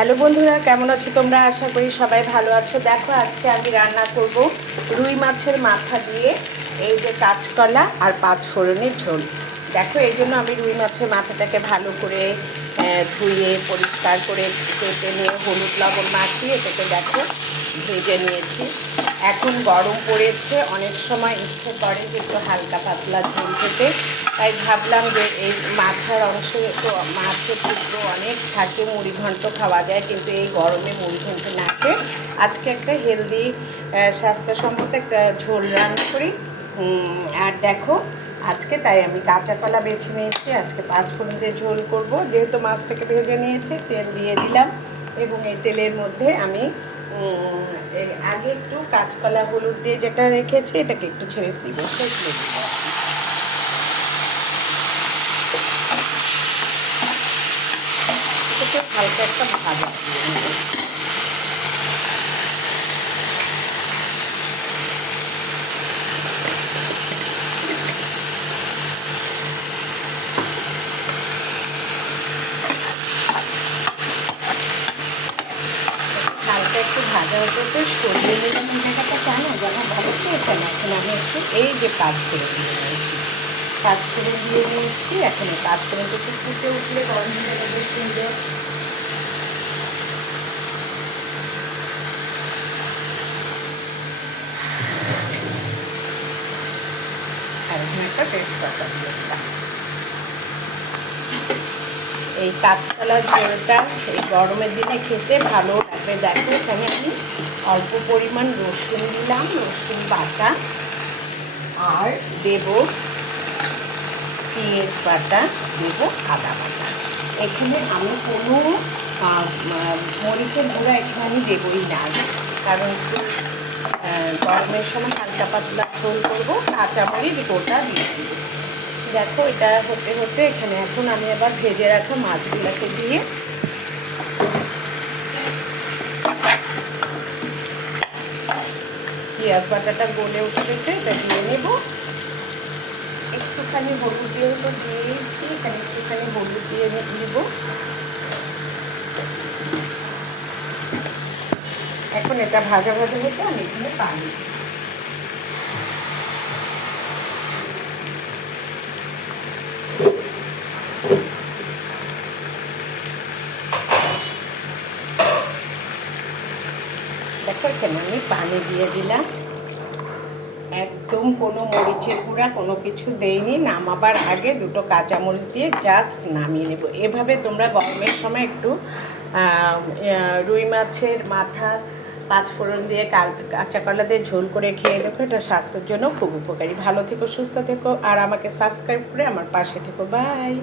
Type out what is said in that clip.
Hello বন্ধুরা, কেমন আছো তোমরা? আশা করি সবাই ভালো আছো। দেখো, আজকে আমি রান্না করব রুই মাছের মাথা দিয়ে এই যে কাঁচকলা আর পাঁচফোড়নের ঝোল। দেখো, এই জন্য আমি রুই মাছের মাথাটাকে ভালো করে ধুয়ে পরিষ্কার করে কেটে নিয়ে হলুদ লবণ মাখিয়ে এটাকে দেখো ভেজে নিয়েছি। এখন গরম পড়েছে, অনেক সময় ইচ্ছে করে যে একটু হালকা পাতলা ঝোল খেতে, তাই ভাবলাম যে এই মাথার অংশে তো মাছের টুকরো অনেক থাকে, মুড়ি ঘন্ট খাওয়া যায়, কিন্তু এই গরমে মুড়ি ঘন্ট না খেয়ে আজকে একটা হেলদি স্বাস্থ্যসম্মত একটা ঝোল রান্না করি। আর দেখো, আজকে তাই আমি কাঁচা কলা বেছে নিয়েছি। আজকে পাঁচফোড়ন দিয়ে ঝোল করব। যেহেতু মাছটাকে ভেজে নিয়েছি, তেল দিয়ে দিলাম এবং এই তেলের মধ্যে আমি আগে একটু কাঁচকলা হলুদ দিয়ে যেটা রেখেছি এটাকে একটু ছেড়ে দিব, সেঁচলে দিব। এটাকে হালকা একটা ভাজা দিয়ে নেব। হালকা একটু ভাজা হতে সরিয়ে নিলাম। এই জায়গাটা জানো যখন ভালো খেয়েছে না, এখন আমি একটু এই যে পাঁচফোড়ন দিয়ে নিয়েছি, পাঁচফোড়ন দিয়ে নিয়েছি। এখন এই পাঁচফোড়নটা একটু ফুটে উঠলে গরম হয়ে যাবে সুন্দর। আর এখানে একটা তেজপাতা দিয়ে দিলাম। এই কাঁচকলার ঝোলটা এই গরমের দিনে খেতে ভালো লাগবে। দেখো, এখানে আমি অল্প পরিমাণ রসুন দিলাম, রসুন বাটা, আর দেব পেঁয়াজ বাটা, দেব আদা বাটা। এখানে আমি কোনো মরিচের গুঁড়া এখানে আমি দেবই না, কারণ একটু গরমের সময় হালকা পাতলা ঝোল করবো। কাঁচামরিচ গোটা দিয়ে দিব। দেখো, এটা হতে হতে এখানে এখন আমি আবার ভেজে রাখা মাছগুলোকে দিয়ে পেঁয়াজ বাটাটা গলে উঠে এটা দিয়ে নেব। একটুখানি হলুদ দিয়ে তো দিয়েছি, এখানে একটুখানি হলুদ দিয়ে দিব। এখন এটা ভাজা ভাজা হতে আমি এখানে পানি দেখো, এখানে আমি পানি দিয়ে দিলাম। একদম কোনো মরিচের গুঁড়া কোনো কিছু দেইনি। নামাবার আগে দুটো কাঁচামরিচ দিয়ে জাস্ট নামিয়ে নেব। এভাবে তোমরা গরমের সময় একটু রুই মাছের মাথা পাঁচফোড়ন দিয়ে কাঁচা কলা দিয়ে ঝোল করে খেয়ে দেখো, এটা স্বাস্থ্যের জন্য খুব উপকারী। ভালো থেকো, সুস্থ থেকো, আর আমাকে সাবস্ক্রাইব করে আমার পাশে থেকো। বাই।